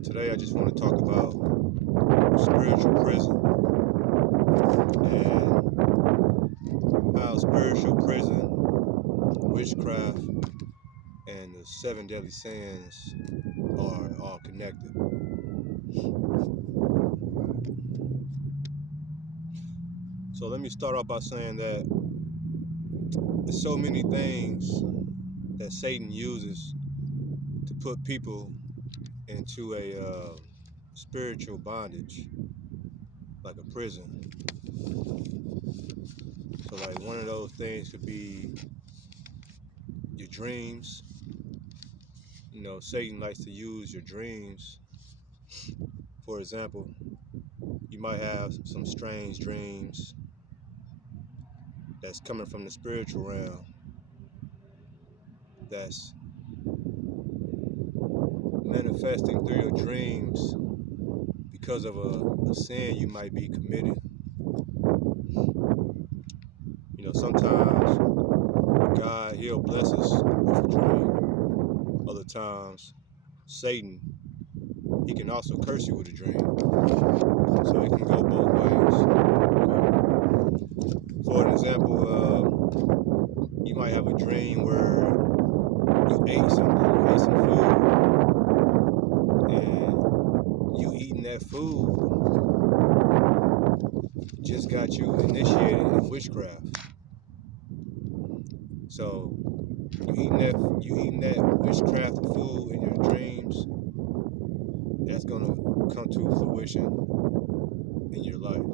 Today I just want to talk about spiritual prison and how spiritual prison, witchcraft, and the seven deadly sins are all connected. So let me start off by saying that there's so many things that Satan uses to put people into a spiritual bondage, like a prison. So like one of those things could be your dreams. Satan likes to use your dreams. For example, you might have some strange dreams that's coming from the spiritual realm that's manifesting through your dreams because of a sin you might be committing. Sometimes God, he'll bless us with a dream. Other times, Satan, he can also curse you with a dream. So it can go both ways. For an example, you might have a dream where you ate some food, and you eating that food just got you initiated in witchcraft. So you eating that witchcraft food in your dreams, that's gonna come to fruition in your life.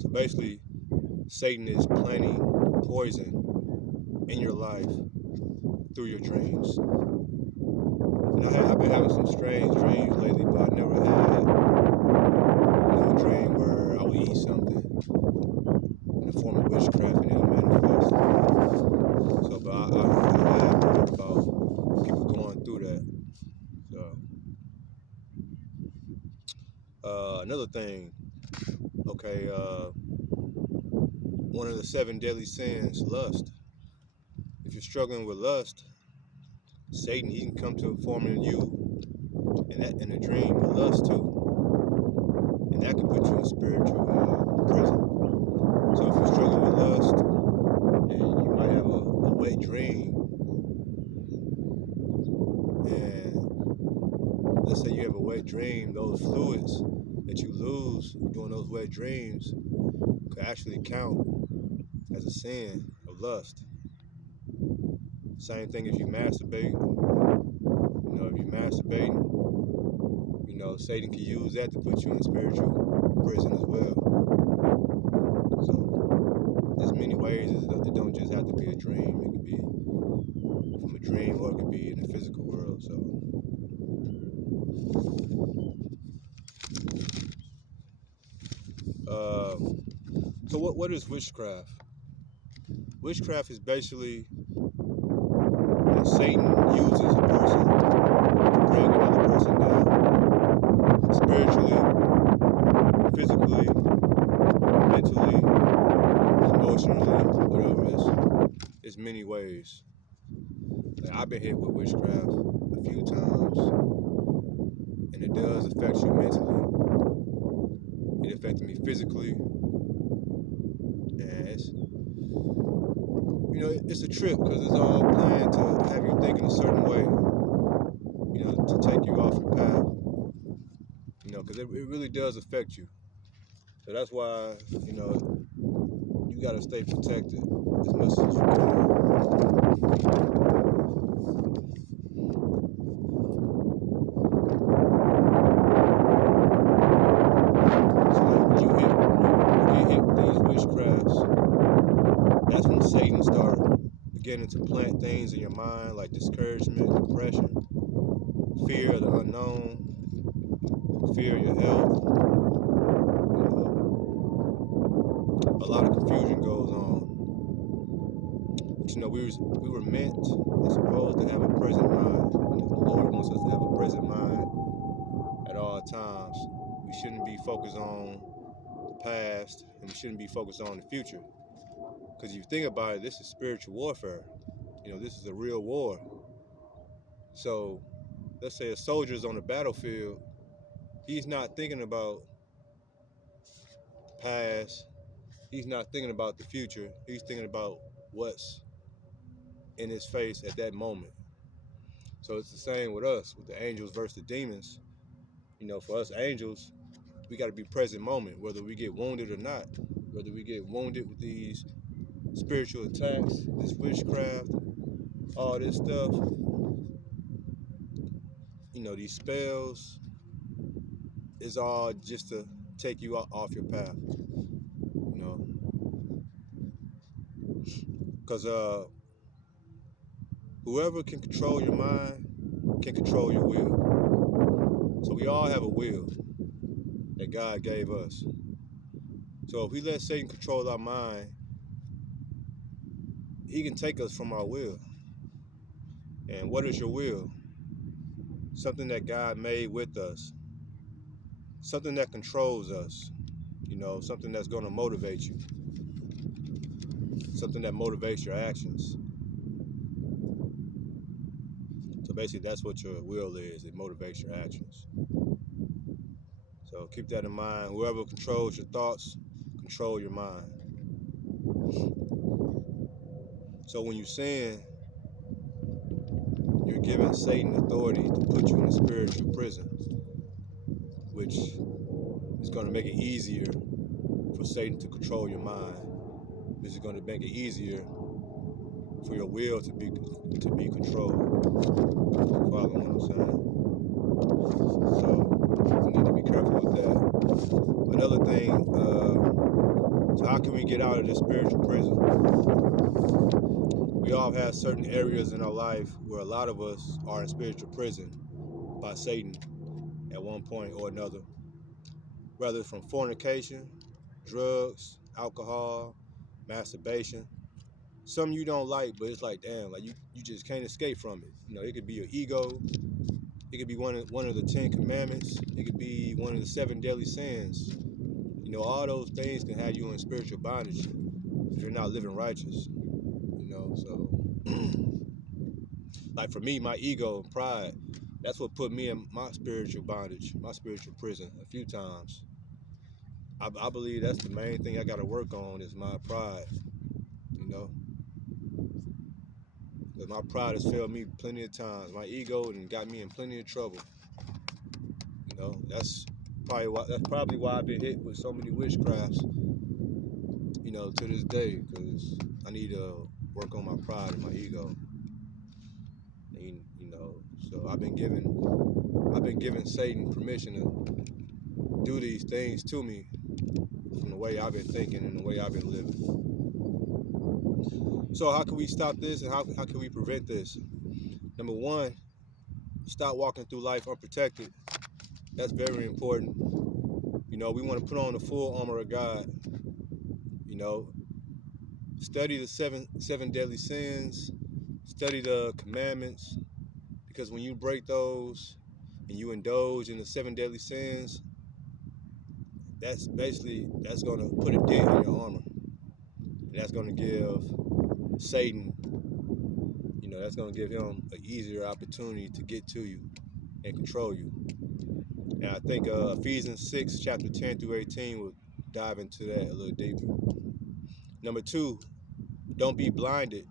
So basically, Satan is planting poison in your life through your dreams. And I've been having some strange dreams lately, but I never had a dream where I would eat something in the form of witchcraft and it would manifest. So, but I have heard about people going through that. So, another thing, one of the seven deadly sins, lust. If you're struggling with lust, Satan, he can come to a form in you in a dream with lust too. And that can put you in spiritual prison. So if you're struggling with lust and you might have a wet dream, and let's say you have a wet dream, those fluids that you lose during those wet dreams could actually count as a sin of lust. Same thing if you masturbate. If you're masturbating, Satan can use that to put you in spiritual prison as well. So there's many ways. It don't just have to be a dream. It could be from a dream, or it could be in the physical world. So what is witchcraft? Witchcraft is basically when Satan uses a person to bring another person down, spiritually, physically, mentally, emotionally, whatever it is. There's many ways. Like, I've been hit with witchcraft a few times, and it does affect you mentally. It affected me physically, and it's a trip because it's all planned to have you thinking a certain way, to take you off your path, because it really does affect you. So that's why, you got to stay protected as much as you can. So like when you get hit with these witchcrafts, that's when Satan starts beginning to plant things in your mind like discouragement, depression, fear of the unknown, fear of your health. A lot of confusion goes on. But we were meant and supposed to have a present mind. The Lord wants us to have a present mind at all times. We shouldn't be focused on the past, and we shouldn't be focused on the future. Because if you think about it, this is spiritual warfare. This is a real war. So let's say a soldier's on the battlefield, he's not thinking about the past, he's not thinking about the future, he's thinking about what's in his face at that moment. So it's the same with us, with the angels versus the demons. For us angels, we got to be present moment, whether we get wounded or not, whether we get wounded with these spiritual attacks, this witchcraft, all this stuff, these spells, is all just to take you off your path, because whoever can control your mind can control your will. So we all have a will that God gave us. So if we let Satan control our mind, he can take us from our will. And what is your will? Something that God made with us. Something that controls us. Something that's going to motivate you. Something that motivates your actions. So basically that's what your will is. It motivates your actions. So keep that in mind. Whoever controls your thoughts, control your mind. So when you sin, you're giving Satan authority to put you in a spiritual prison, which is going to make it easier for Satan to control your mind. This is going to make it easier for your will to be controlled. Follow what I'm saying? So we need to be careful with that. Another thing, so how can we get out of this spiritual prison? We all have certain areas in our life where a lot of us are in spiritual prison by Satan at one point or another. Whether it's from fornication, drugs, alcohol, masturbation. Some you don't like, but it's like, damn, like you just can't escape from it. It could be your ego. It could be one of the 10 commandments. It could be one of the 7 deadly sins. All those things can have you in spiritual bondage if you're not living righteous. So like for me, my ego and pride, that's what put me in my spiritual bondage, my spiritual prison a few times. I believe that's the main thing I got to work on is my pride, Because my pride has failed me plenty of times. My ego and got me in plenty of trouble. That's probably why I've been hit with so many witchcrafts, to this day, because I need to work on my pride and my ego. And, so I've been giving Satan permission to do these things to me from the way I've been thinking and the way I've been living. So how can we stop this and how can we prevent this? Number one, stop walking through life unprotected. That's very important. We want to put on the full armor of God. Study the seven deadly sins, study the commandments, because when you break those and you indulge in the 7 deadly sins, that's going to put a dent in your armor. And that's going to give Satan, that's going to give him an easier opportunity to get to you and control you. And I think Ephesians 6, chapter 10 through 18 will dive into that a little deeper. Number 2, don't be blinded.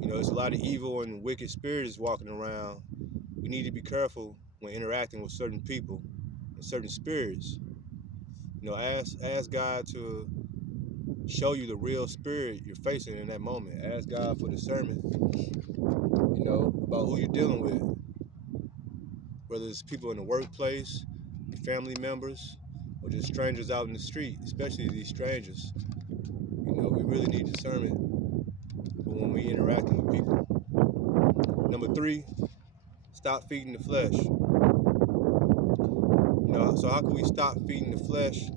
There's a lot of evil and wicked spirits walking around. We need to be careful when interacting with certain people and certain spirits. Ask God to show you the real spirit you're facing in that moment. Ask God for discernment, about who you're dealing with. Whether it's people in the workplace, your family members, or just strangers out in the street, especially these strangers. We really need discernment when we interacting with people. Number 3, stop feeding the flesh. So how can we stop feeding the flesh?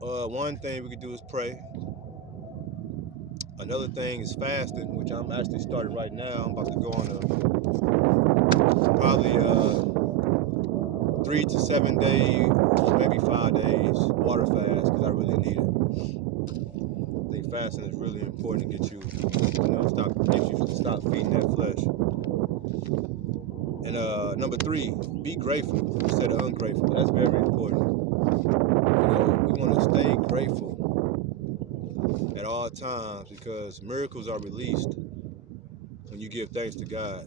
One thing we could do is pray. Another thing is fasting, which I'm actually starting right now. I'm about to go on a probably 3 to 7 days, maybe 5 days water fast, because I really need it. I think fasting is really important to get you, stop feeding that flesh. And number 3, be grateful instead of ungrateful. That's very important. We want to stay grateful at all times because miracles are released when you give thanks to God.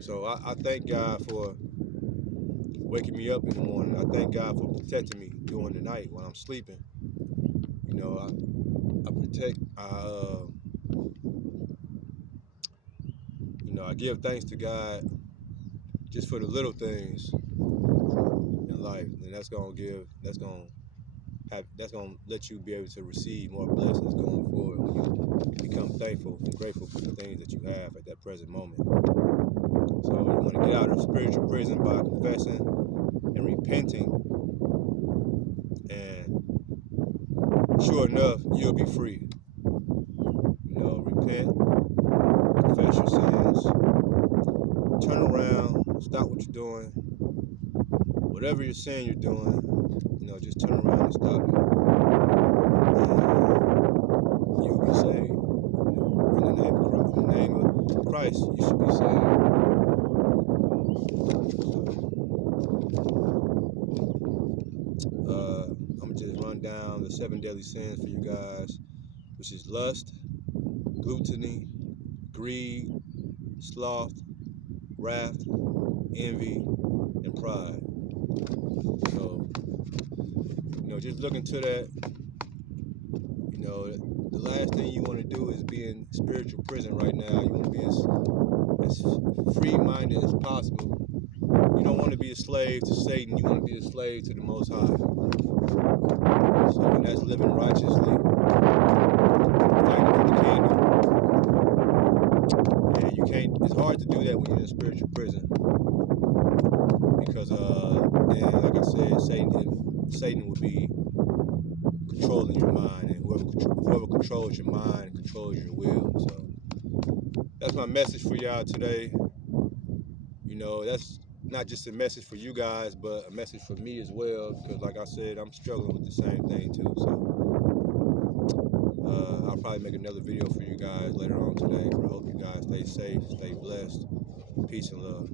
So I thank God for waking me up in the morning. I thank God for protecting me during the night when I'm sleeping. I give thanks to God just for the little things in life, and that's gonna let you be able to receive more blessings going forward when you become thankful and grateful for the things that you have at that present moment. So you want to get out of spiritual prison by confessing and repenting, and sure enough, you'll be free. Repent, confess your sins, turn around, stop what you're doing. Whatever you're saying you're doing, just turn around and stop it. And you'll be saved. In the name of Christ, you should be saved. I'm gonna just run down the 7 deadly sins for you guys, which is lust, gluttony, greed, sloth, wrath, envy, and pride. So, just look into that. The last thing you want to do is be in spiritual prison right now. You want to be as free-minded as possible. You don't want to be a slave to Satan. You want to be a slave to the Most High. So, and that's living righteously, fighting for the kingdom. And you can't. It's hard to do that when you're in spiritual prison because, like I said, Satan would be controlling your mind, and whoever controls your mind controls your will. So that's my message for y'all today. That's not just a message for you guys, but a message for me as well, because like I said, I'm struggling with the same thing too. So I'll probably make another video for you guys later on today, but I hope you guys stay safe, stay blessed. Peace and love.